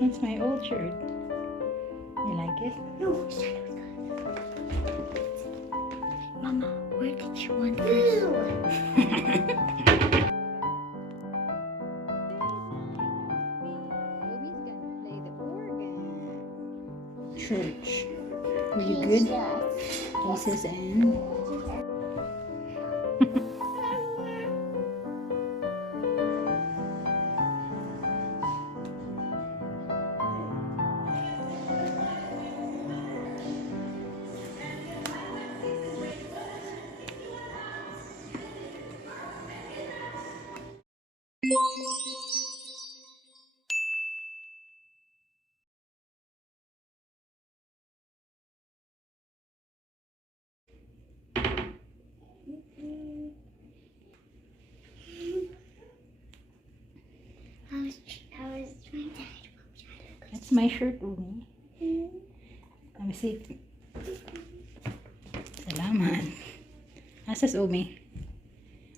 That's my old shirt. You like it? No, Mama, where did you want this? Church. Were you good? Jesus and I was trying to hide. that's my shirt, Umi. Let me see. Salamat. Asas Umi?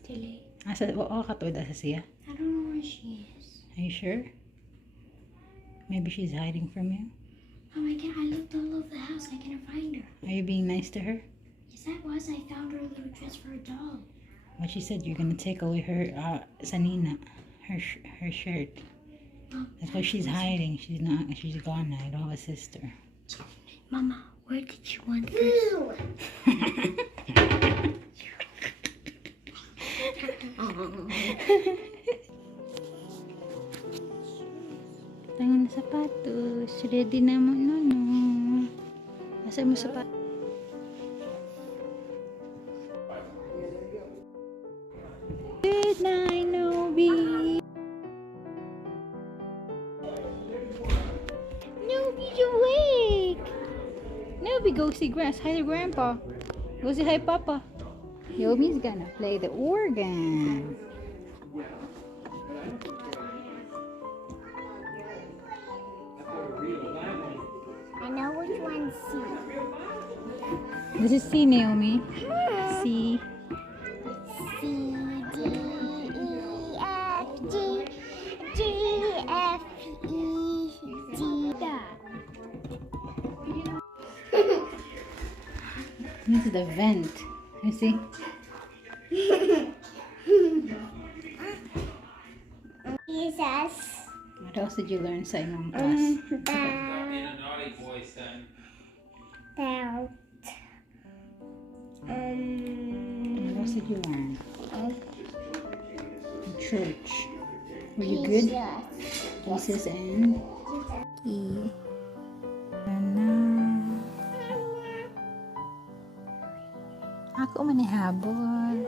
Dili. Asas, oo, katod asas siya. I don't know where she is. Are you sure? Maybe she's hiding from you. Oh my god, I looked all over the house. I couldn't find her. Are you being nice to her? Yes, I was. I found her little dress for a doll. But she said you're gonna take away her sanina, her shirt. That's why she's hiding. She's not. She's gone now. I don't have a sister. Mama, where did you want this? Tangan na sapatos. Ready na mo, no. Asa mo sapatos? Good night, Nobi. Nobi's awake. Nobi, go see Grass. Hi to Grandpa. Go say hi, Papa. Yomi's gonna play the organ. I know which one's C. This is C, Naomi. C. C, D, E, F, G, G, F, E, D. This is the vent. You see? Jesus. What else did you learn sa imong class? About. What else did you learn? Church. Were you good? Jesus and E. Ako manihabol.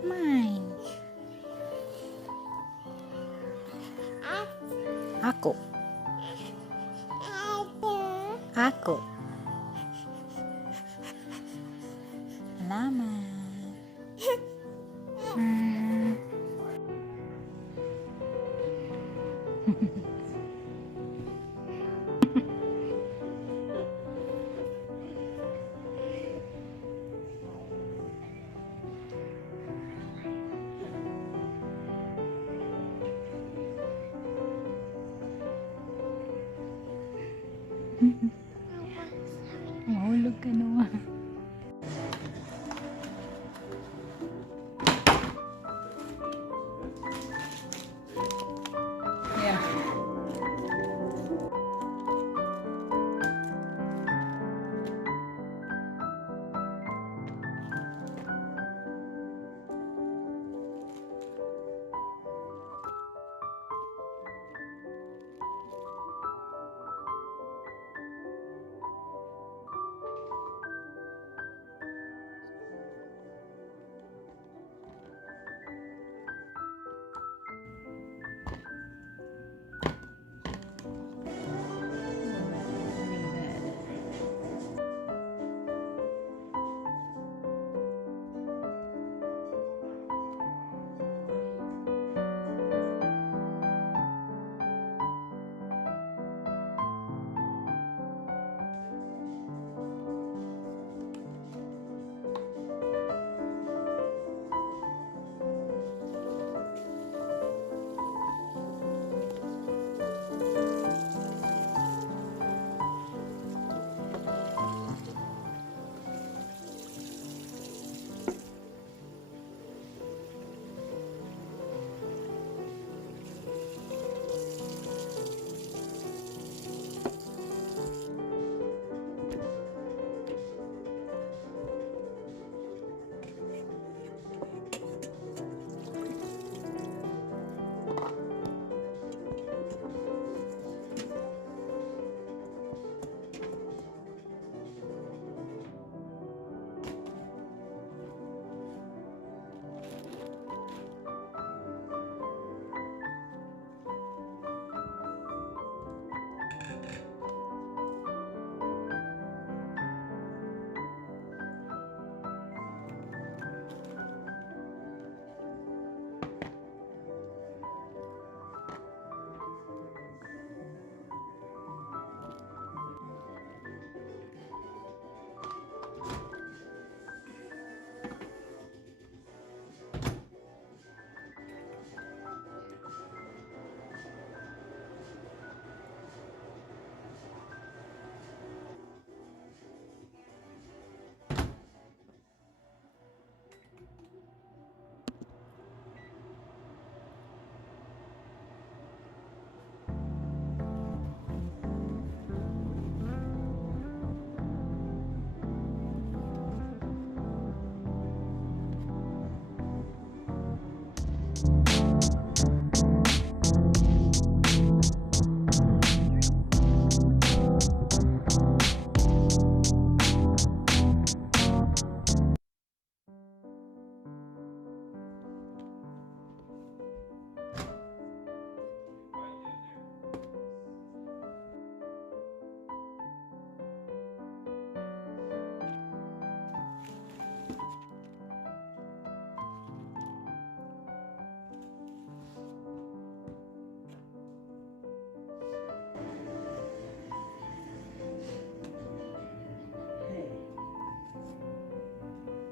Mine. Ako. Ako. Salamat. Mahulog ka naman. Yeah.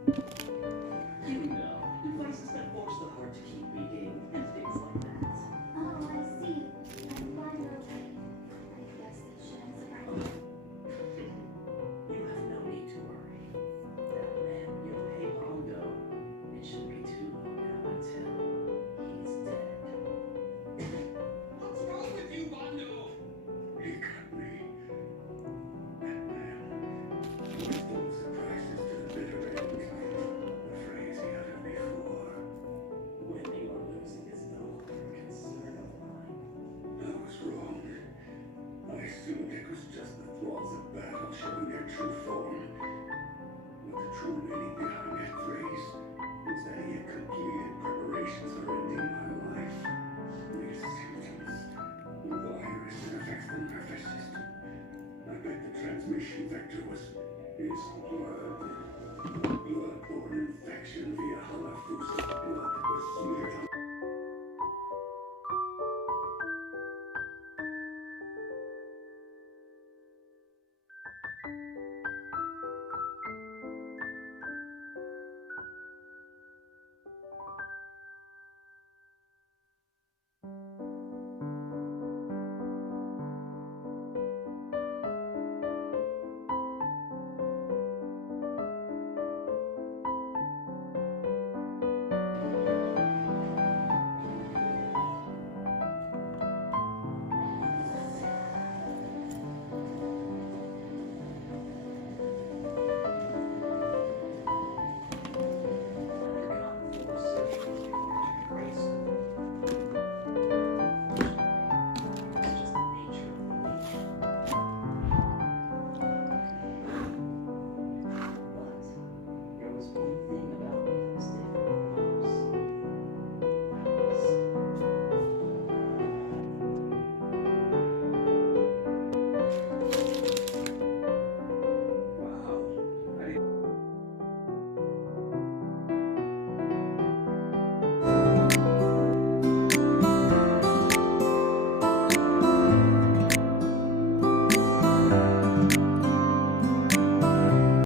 You know, devices that force the heart to keep beating and things like that. Oh, I see. I'm glad you're okay. I guess that shines the right. You have no need to worry. That man, Yohei Bongo, it shouldn't be too long now until he's dead. What's wrong with you, Bondo? He got me. That man. With those surprises to the bitter end. The phrase he uttered before. Winning or losing is no longer a concern of mine. I was wrong. I assumed it was just the thralls of battle showing their true form. But the true meaning behind that phrase was that he had completed preparations for ending my life. These symptoms. The virus that affects the nervous system. I bet the transmission vector was his blood. Blood-borne infection via Halafusa's blood that was smeared